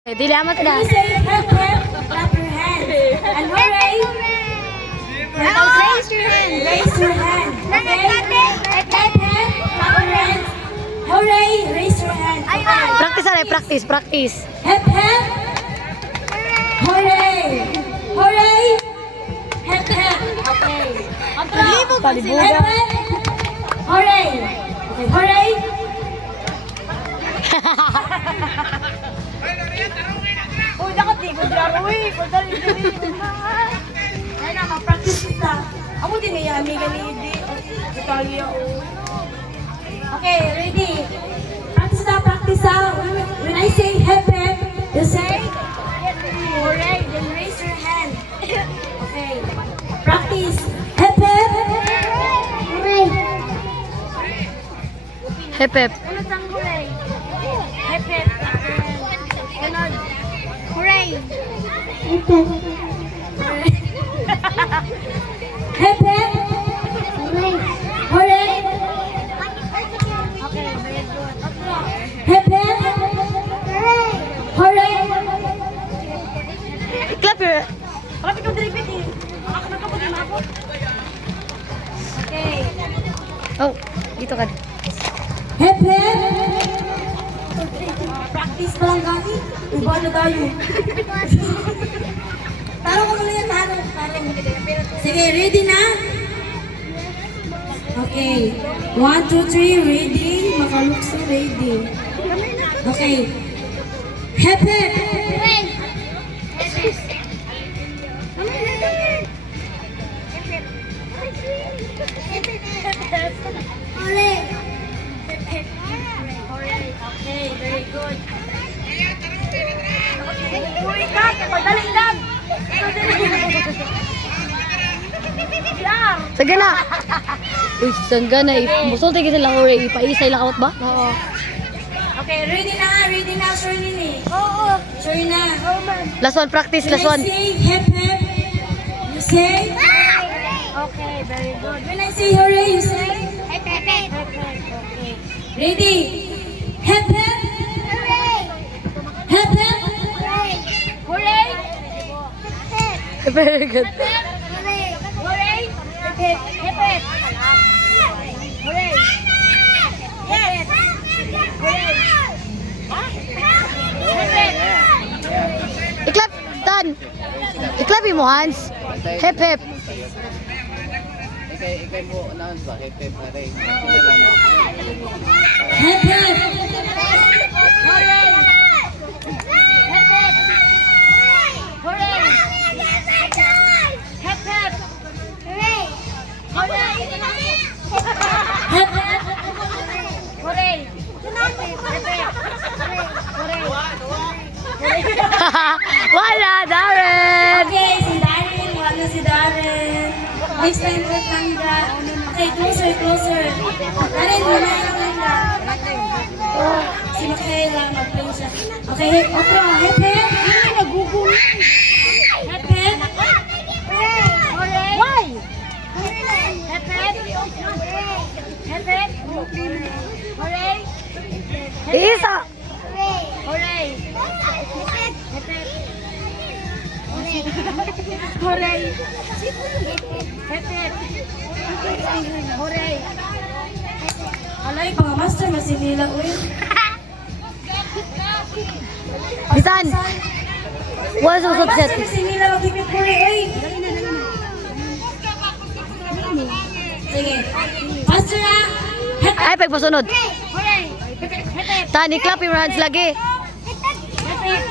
Dili amat na. You say hip hip, clap your hands. And hooray! Raise your hand. Raise your hand. Okay? Hip hip, clap your hands. Hooray! Raise your hand. Okay. Practice na, practice, practice. Hip hip. Hooray! Hooray! Hip hip. Okay. Hip Palibugan. hip. Hooray! Okay, hooray! Uy, dapat di ko dyan. Uy, pagdali dyan. Ay na, mag-practice kita. Ako din may amiga ni Idi. Italia, oh. Okay, ready? Practice na, practice na. When I say hip hip, you say hooray, then raise your hand. Okay. Practice. Hip hip. Hooray. Hip hip. Ano sang hooray? Hip hip. Ganon. Hooray. Hip hip. Hip hip. Hooray. Hooray. Okay, very good. Hip hip. Hooray. Clap your... Kapit ko dribit eh. Ako nagkapagin ako. Okay. Oh, dito ka. Hip hip. Practice pa lang gani. Iba na tayo. Taro ko muna yan. Taro. Sige, ready na? Okay. 1, 2, 3, ready. Makalukso, ready. Okay. Hip hip. Okay, very good. Uy, Kat! Pagdali lang! Sige na. Uy, sangga na. Musul tayo sila hooray. Ipaisay lang awat ba? Oo. Okay, ready na! Ready na, sure nini? Oo. Sure na. Last one, practice, When last one. I say hip hip, you say? Okay, very good. When I say hooray, you say? Hip hip. Okay. Ready? Hip hip. Hip hip. Hooray. Very good. Hooray. Hip hip. Hip hip. Hooray. Yes. Hooray. Hip hip. I-clap, Tan. I-clap mo, Hans. Hip hip. Ikay mo announce ba? Hip hip hooray. Hip hip. Hooray. Hip hip. Hooray. Hip hip. Hooray. Hip hip. Hooray. Wala, Darren. Okay, si Darren. Wala si Darren. Next time ulit lang ka. Okay, closer, closer. Darren, wala lang ka. Si Michaela, mag-play siya. Okay, otro. Hip hip. Ay, nagugul. Hip hip. Hooray. Why? Hip hip. Hip hip. Hooray. Isa. Hooray. Hip hip. Hooray. Hip hip. Hooray. Alay, mga master, masinila, uy. Bisan. Wala sa usap set. Master, masinila, mag-hipit hooray, uy. Sige. Master na. Hip hip. Ay, pagpasunod. Hooray. Hip hip. Hip hip. Tan, i-clap yung hands lagi. Hip hip.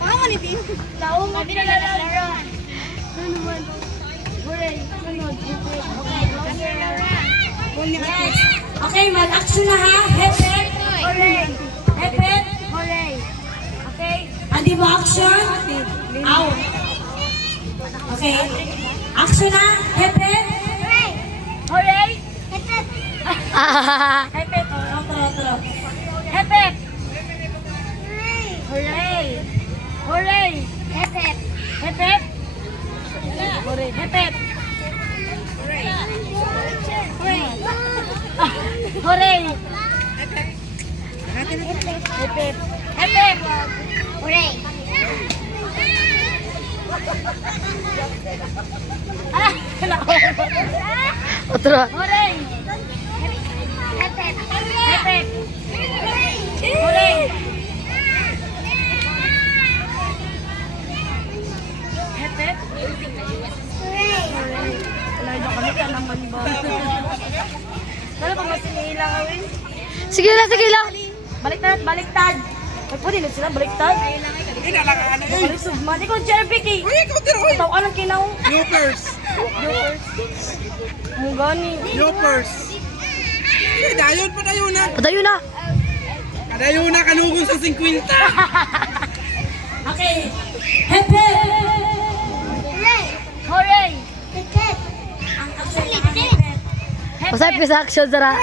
Baka manitin. Taong mo pinaglalaro. Hooray. Sunod. Yes. Okay, mag-action na ha. Hip hip. Hooray. Hip hip. Hooray. Okay. Andi mo action? Out. Okay. Action na. Hip hip. Hooray. Hip hip. Hip hip. Otro. Hip hip. Hooray! Hooray! Hip hip! Hip hip! Hooray! Hip hip! Hooray! Hooray! Hep. Hep. Hooray! Ah, Otro. Hooray! Hep, hep. Hep. Hooray! Hep. Wala na kami ka naman ba? Wala pa masinila kawin. Sige lang. Baliktad, baliktad. Ay, pwede na sila baliktad. Balik sugman. Ikaw, Jervicky. Ikaw, anong kinaw? Youpers! Ang gani. Youpers! Dayon pa dayon na! Padayo na. Dayon na kanugon sa 50! Okay. Hep, hep. Hooray! Hep, hep. Ang action Salit ng din. hep, hep. Hep, Pasay hep. sa action Zara.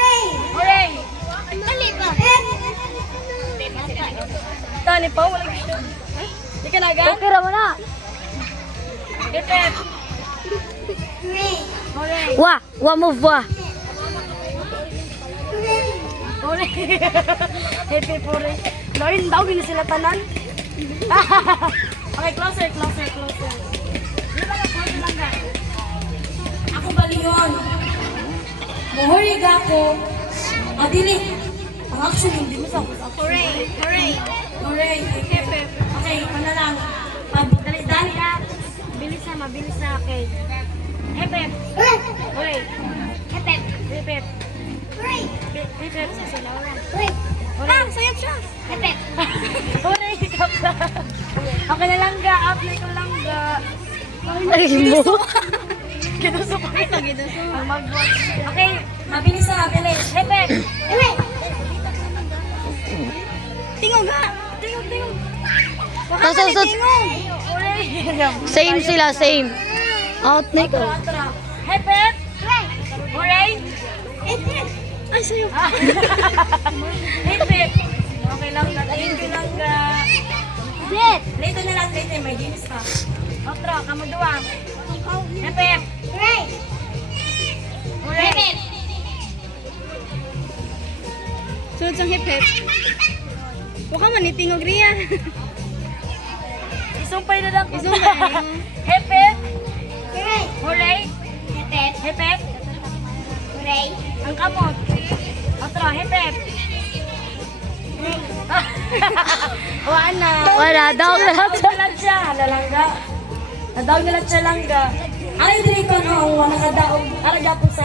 Hooray! Dali ba? Tani pa, wala gito. Di ka nagan? Okay ra mo na. Hep, hep. Hooray! Hooray! Wa move wa. Hooray! Hep, hep, hooray. Loin, daw gini sila tanan. Okay, closer. Di ba ka-close lang ka? Ako balingon. Muhuri ka ako. Dili. Ang action hindi mo sa ako. Hooray! Hooray! Hooray! Okay, ano lang. Dali ha. Mabilis na. Okay. Hep, hep. Hooray! Hep, hep. Hep, hep. Hooray! Hep, hep. Sa Laura. Hooray! Hooray! sayap siya! Hep, hep. Hooray! Okay na lang ga. Up na ikaw lang ga. Ay mo. Ginuso ko. Ang mag-watch. Okay, mabilis. Hep, hep. Hooray! Tingog ha. Tingog. Sa Hooray! same sila, same. Out na ikaw. Atra. Hep, hep. Hooray! Hooray! Hep, hep. Ay, sayo. Hep, hep. Okay lang ga. Thank you lang ga. Hep. Later na lang, later. May dinis pa. Atra, kamagduwa. Hep, hep. Hooray! Hooray! Hep, hep. Sunod sang hip hip. Huwag ka man itingog riya. Isumpay na lang. Hip hip. Hooray! Hooray. Hep, hep. Hip hip. Hooray! Ang kamot. Otro, hip hip. Wala. Wala daw na. Nadawag siya. Lalangga. Nadawag nila siya langga. Ano yung dito no? Nakadaog. Ano dapos sa